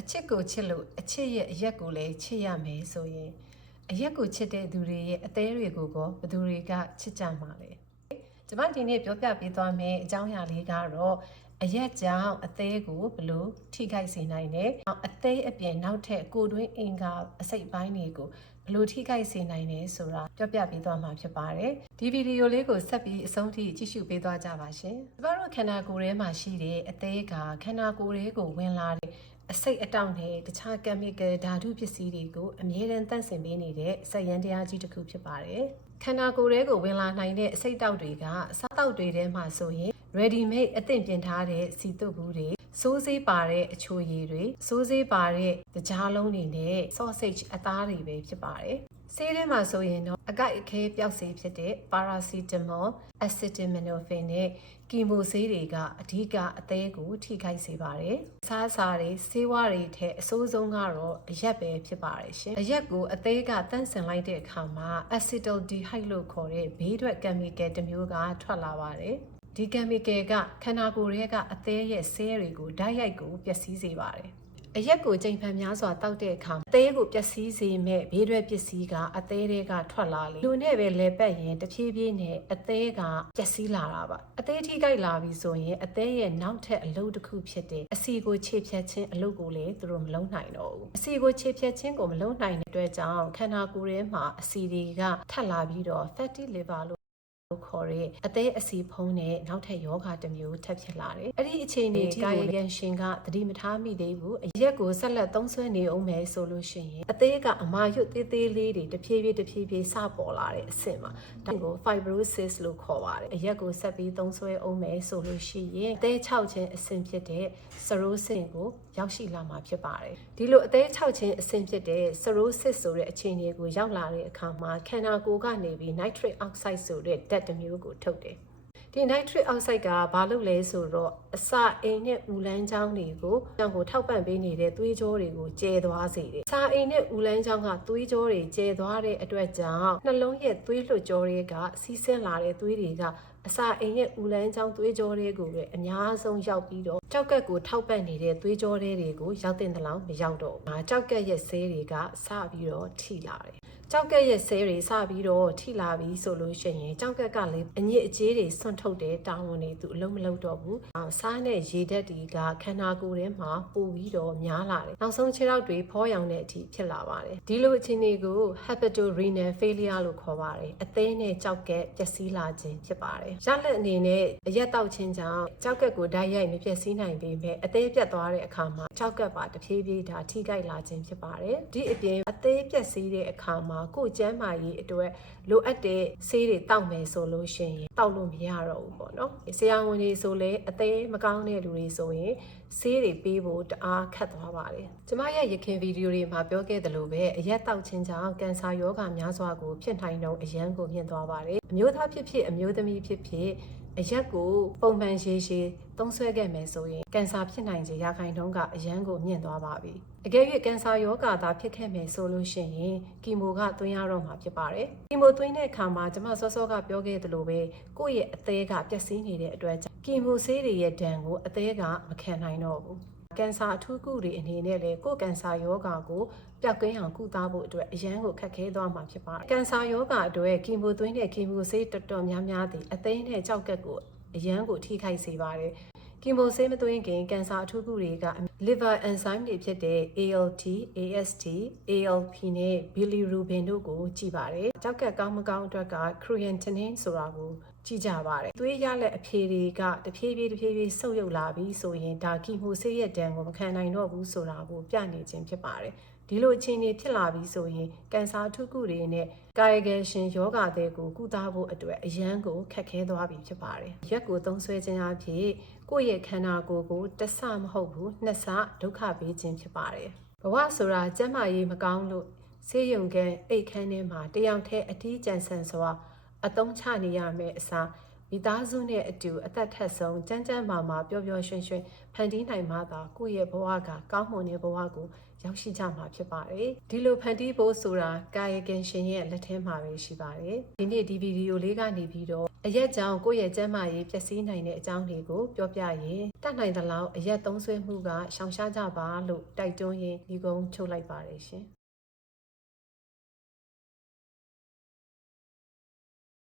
အချစ်ကိုချစ်လို့အချစ်ရဲ့အရက်ကိုလည်းချစ်ရမယ်ဆိုရင်အရက်ကိုချစ်တဲ့သူတွေရဲ့အသေးတွေကိုဘယ်သူတွေကချစ်ကြမှာလဲကျမဒီနေ့ပြောပြပေးသွားမယ်အကြောင်းအရာလေးကတော့အရက်ကြောင့်အသေးကိုဘယ်လိုထိခိုက်စေနိုင်လဲအသေးအပြင်နောက်ထပ်ကိုယ်တွင်းအင်္ဂါအစိတ်ပိုင်းတွေကိုဘယ်လိုထိခိုက်စေနိုင်လဲဆိုတာပြောပြပေးသွားမှာဖြစ်ပါတယ်ဒီဗီဒီယိုလေးကိုဆက်ပြီးအဆုံးထိကြည့်ရှုပေးသွားကြပါရှင်ကျမတို့ခန္ဓာကိုယ်ထဲမှာရှိတဲ့အသေးကခန္ဓာကိုယ်ထဲကိုဝင်လာတဲ့အစိတ်အတောင့်နဲ့တခြား chemical ဓာတုပစ္စည်းတွေကိုအမြဲတမ်းတန့်စင်ပေးနေတဲ့စက်ယန္တရားကြီးတစ်ခုဖြစ်ပါတယ်ခန္ဓာကိုယ်ထဲကိုဝင်လာနိုင်တဲ့အစိတ်အတောင့်တွေကအစားတောက်တွေထဲမှာဆိုရင် ready made အသင့်ပြင်ထားတဲ့စီတုပ်ဘူးတွေစိုးစေးပါတဲ့အချိုရည်တွေစိုးစေးပါတဲ့ကြားလုံးတွေနဲ့ sausage အသားတွေပဲဖြစ်ပါတယ်ဆေးထဲမှာဆိုရင်တော့အကိုက်အခဲပျောက်ဆေးဖြစ်တဲ့ paracetamol, acetaminophen နဲ့ကီမိုဆေးတွေကအဓိကအသေးကိုထိခိုက်စေပါတယ်။စားစာတွေဆေးဝါးတွေထက်အဆိုးဆုံးကတော့အရက်ပဲဖြစ်ပါတယ်ရှင်။အရက်ကိုအသေးကတန့်စင်လိုက်တဲ့အခါမှာ acetaldehyde လို့ခေါ်တဲ့ဘေးထွက် chemical တစ်မျိုးကထွက်လာပါတယ်။ဒီ chemical ကခန္ဓာကိုယ်ရဲ့ကအသေးရဲ့ဆဲတွေကိုဓာတ်ရိုက်ကိုပျက်စီးစေပါတယ်။အရက်ကိုချိန်ဖန်များစွာတောက်တဲ့အခါအသေးကိုပျက်စီးစေမဲ့ဘေးထွက်ပစ္စည်းကအသေးတွေကထွက်လာလေလူနဲ့ပဲလဲပတ်ရင်တဖြည်းဖြည်းနဲ့အသေးကပျက်စီးလာတာပါအသေးထိခိုက်လာပြီဆိုရင်အသေးရဲ့နောက်ထပ်အလုပ်တစ်ခုဖြစ်တဲ့အစီကိုခြေဖြတ်ခြင်းအလုပ်ကိုလည်းသူတို့မလုပ်နိုင်တော့ဘူးအစီကိုခြေဖြတ်ခြင်းကိုမလုပ်နိုင်တဲ့အတွက်ကြောင့်ခန္ဓာကိုယ်ထဲမှာအစီတွေကထပ်လာပြီးတော့ fatty liver လို့ခေါ်တဲ့အသေးအစီဖုံးနဲ့နောက်ထပ်ယောဂတစ်မျိုးထပ်ဖြစ်လာတယ်။အဲ့ဒီအခြေအနေဒီကာယကံရှင်ကသတိမထားမိသေးဘူး။အရက်ကိုဆက်လက်သုံးစွဲနေအောင်မယ်ဆိုလို့ရှိရင်အသေးကအမာရွတ်သေးသေးလေးတွေတဖြည်းဖြည်းစပေါ်လာတဲ့အဆင့်မှာဒါကို fibrosis လို့ခေါ်ပါတယ်။အရက်ကိုဆက်ပြီးသုံးစွဲအောင်မယ်ဆိုလို့ရှိရင်အသေး၆ခြင်းအဆင့်ဖြစ်တဲ့ cirrhosis ကိုရောက်ရှိလာမှာဖြစ်ပါတယ်။ဒီလိုအသေး၆ခြင်းအဆင့်ဖြစ်တဲ့ cirrhosis ဆိုတဲ့အခြေအနေကိုရောက်လာတဲ့အခါမှာခန္ဓာကိုယ်ကနေပြီး nitric oxide ဆိုတဲ့ဓာတ်တစ်မျိုးကိုထုတ်တယ်ဒီ nitric oxide ကဘာလို့လဲဆိုတော့အစာအိမ်နဲ့ဥလန်းချောင်းတွေကိုထောက်ပံ့ပေးနေတဲ့သွေးကြောတွေကိုကျဲသွားစေတယ်။စာအိမ်နဲ့ဥလန်းချောင်းကသွေးကြောတွေကျဲသွားတဲ့အတွက်ကြောင့်နှလုံးရဲ့သွေးလွှတ်ကြောတွေကစီးဆင်းလာတဲ့သွေးတွေကအစာအိမ်ရဲ့ဥလန်းချောင်းသွေးကြောတွေကိုပဲအများဆုံးရောက်ပြီးတော့ကြောက်ကက်ကိုထောက်ပံ့နေတဲ့သွေးကြောတွေကိုရောက်တဲ့လောက်မရောက်တော့ဘူး။ကြောက်ကက်ရဲ့ဆေးတွေကစပြီးတော့ထိလာတယ်ကြောက်ကက်ရဲ့ဆဲတွေစပြီးတော့ထိလာပြီဆိုလို့ရှိရင်ကြောက်ကက်ကလည်းအညစ်အကြေးတွေဆွန့်ထုတ်တဲ့တာဝန်တွေသူအလုံးမလုံးတော့ဘူး။စားနဲ့ရေဓာတ်တွေကခန္ဓာကိုယ်ထဲမှာပိုပြီးတော့များလာတယ်။နောက်ဆုံးခြေထောက်တွေဖောရောင်တဲ့အထိဖြစ်လာပါတယ်။ဒီလိုအခြေအနေကို hepatorenal failure လို့ခေါ်ပါတယ်။အသေးနဲ့ကြောက်ကက်ပျက်စီးလာခြင်းဖြစ်ပါတယ်။ရလက်အနေနဲ့အရက်တောက်ခြင်းကြောင့်ကြောက်ကက်ကိုဓာတ်ရိုက်မပျက်စီးနိုင်ပေမဲ့အသေးပြတ်သွားတဲ့အခါမှာကြောက်ကက်ပါတဖြည်းဖြည်းထိခိုက်လာခြင်းဖြစ်ပါတယ်။ဒီအပြင်အသေးပျက်စီးတဲ့အခါမှာကိုယ်ကျန်းမာရေးအတွက်လိုအပ်တဲ့ဆေးတွေတောက်မယ်ဆိုလို့ရှိရင်တောက်လို့မရတော့ဘူးပေါ့နော်ဆရာဝန်တွေဆိုလည်းအသေးမကောင်းတဲ့လူတွေဆိုရင်ဆေးတွေပေးဖို့တအားခက်သွားပါတယ်ကျမရဲ့ရခင်ဗီဒီယိုတွေမှာပြောခဲ့သလိုပဲအရက်တောက်ခြင်းကြောင့်ကင်ဆာရောဂါများစွာကိုဖြစ်နိုင်တော့အရန်ကိုမြင့်သွားပါတယ်အမျိုးသားဖြစ်ဖြစ်အမျိုးသမီးဖြစ်ဖြစ်အရက်ကိုပုံမှန်ရေသုံးစွဲခဲ့မယ်ဆိုရင်ကင်ဆာဖြစ်နိုင်ခြေရာခိုင်နှုန်းကအရန်ကိုမြင့်သွားပါပြီ။အကယ်၍ကင်ဆာရောဂါသာဖြစ်ခဲ့မယ်ဆိုလို့ရှိရင်ကီမိုကသွင်းရတော့မှာဖြစ်ပါတယ်။ကီမိုသွင်းတဲ့အခါမှာကျွန်မစောကပြောခဲ့သလိုပဲကိုယ့်ရဲ့အသေးကပျက်စီးနေတဲ့အတွက်ကီမိုဆေးတွေရဲ့ဒဏ်ကိုအသေးကမခံနိုင်တော့ဘူး။ကင်ဆာအထူးကုတွေအနေနဲ့လည်းကိုယ်ကင်ဆာရောဂါကိုပျောက်ကင်းအောင်ကုသဖို့အတွက်အရန်ကိုခက်ခဲသွားမှာဖြစ်ပါတယ်။ကင်ဆာရောဂါအတွက်ကီမိုသွင်းတဲ့ကီမိုဆေးတော်တော်များများသည်အသေးနဲ့ကြောက်ကက်ကိုအရန်ကိုထိခိုက်စေပါတယ်။ကီမိုဆေးမသွင်းခင်ကင်ဆာအထူးကုတွေက liver enzyme တွေဖြစ်တဲ့ ALT, AST, ALP နဲ့ bilirubin တို့ကိုကြည့်ပါတယ်။ကြောက်ကက်ကောင်းမကောင်းအတွက်က creatinine ဆိုတာကိုကြည့်ကြပါတယ်။သွေးရလက်အဖြေတွေကတဖြည်းဖြည်းဆုပ်ယုပ်လာပြီးဆိုရင်ဒါကီမိုဆေးရဲ့ဒဏ်ကိုမခံနိုင်တော့ဘူးဆိုတာကိုပြနေခြင်းဖြစ်ပါတယ်။ဒီလိုအခြေအနေဖြစ်လာပြီဆိုရင်ကင်ဆာအထူးကုတွေနဲ့ကာယကံရှင်ယောဂတွေကိုကုသဖို့အတွက်အရန်ကိုခက်ခဲသွားပြီဖြစ်ပါတယ်။ရက်ကိုသုံးစွဲခြင်းအဖြစ်ကိုယ့်ရဲ့ခန္ဓာကိုယ်ကိုတစ်ဆမဟုတ်ဘူးနှစ်ဆဒုက္ခပေးခြင်းဖြစ်ပါတယ်။ဘဝဆိုတာကျန်းမာရေးမကောင်းလို့ဆေးရုံကအိတ်ခမ်းထဲမှာတယောက်တည်းအထီးကျန်ဆန်စွာအသုံးချနေရမယ်အစားမိသားစုနဲ့အတူအသက်ထက်ဆုံးကျန်းမာပျော်ပျော်ရွှင်ဖန်တီးနိုင်မှသာကိုယ့်ရဲ့ဘဝကကောင်းမွန်တဲ့ဘဝကိုရောက်ရှိကြမှာဖြစ်ပါတယ်ဒီလိုဖန်တီးဖို့ဆိုတာကာယကံရှင်ရဲ့လက်ထဲမှာပဲရှိပါတယ်ဒီနေ့ဒီဗီဒီယိုလေးကနေပြီးတော့ အရက်ကြောင့်ကိုယ့်ရဲ့ကျန်းမာရေးပျက်စီးနိုင်တဲ့အကြောင်းတွေကိုပြောပြရင်တတ်နိုင်သလောက်အရက်သုံးစွဲမှုကရှောင်ရှားကြပါလို့တိုက်တွန်းရင်းဒီကုန်းချုပ်လိုက်ပါတယ်ရှင်